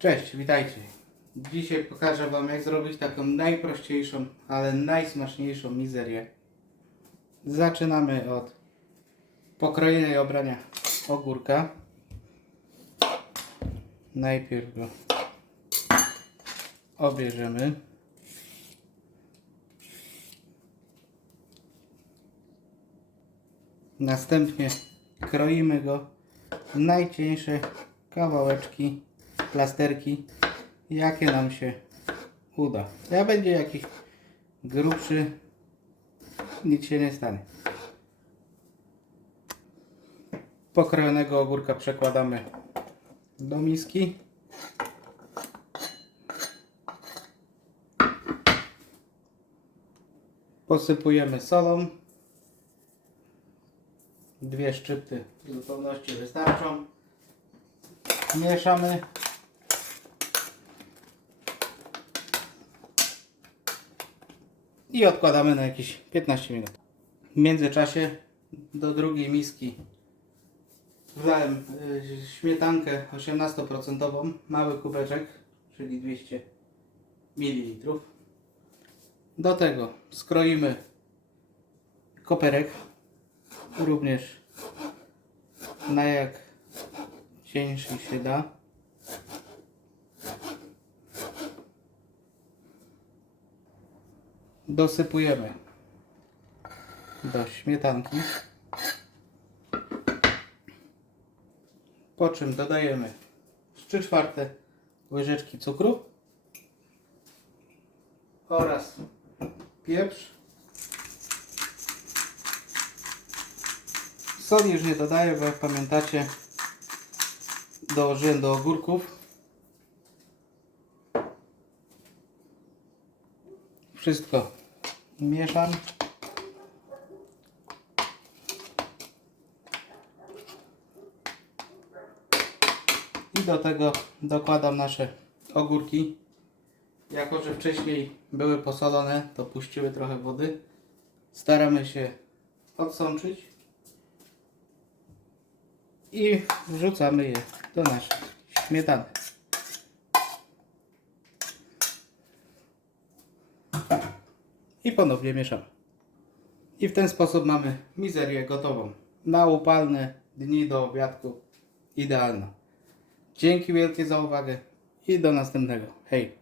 Cześć, witajcie. Dzisiaj pokażę Wam jak zrobić taką najprościejszą, ale najsmaczniejszą mizerię. Zaczynamy od pokrojenia i obrania ogórka. Najpierw go obierzemy. Następnie kroimy go w najcieńsze kawałeczki, plasterki, jakie nam się uda. Jak będzie jakiś grubszy, nic się nie stanie. Pokrojonego ogórka przekładamy do miski. Posypujemy solą. Dwie szczypty w zupełności wystarczą. Mieszamy. I odkładamy na jakieś 15 minut. W międzyczasie do drugiej miski wlałem y, śmietankę 18%, mały kubeczek, czyli 200 ml. Do tego skroimy koperek, również na jak cieńszy się da. Dosypujemy do śmietanki. Po czym dodajemy 3 czwarte łyżeczki cukru oraz pieprz. Soli już nie dodaję, bo jak pamiętacie dołożyłem do ogórków. Wszystko mieszam. I do tego dokładam nasze ogórki. Jako, że wcześniej były posolone, to puściły trochę wody. Staramy się odsączyć i wrzucamy je do naszej śmietany. I ponownie mieszamy. I w ten sposób mamy mizerię gotową. Na upalne dni do obiadku idealna. Dzięki wielkie za uwagę i do następnego. Hej!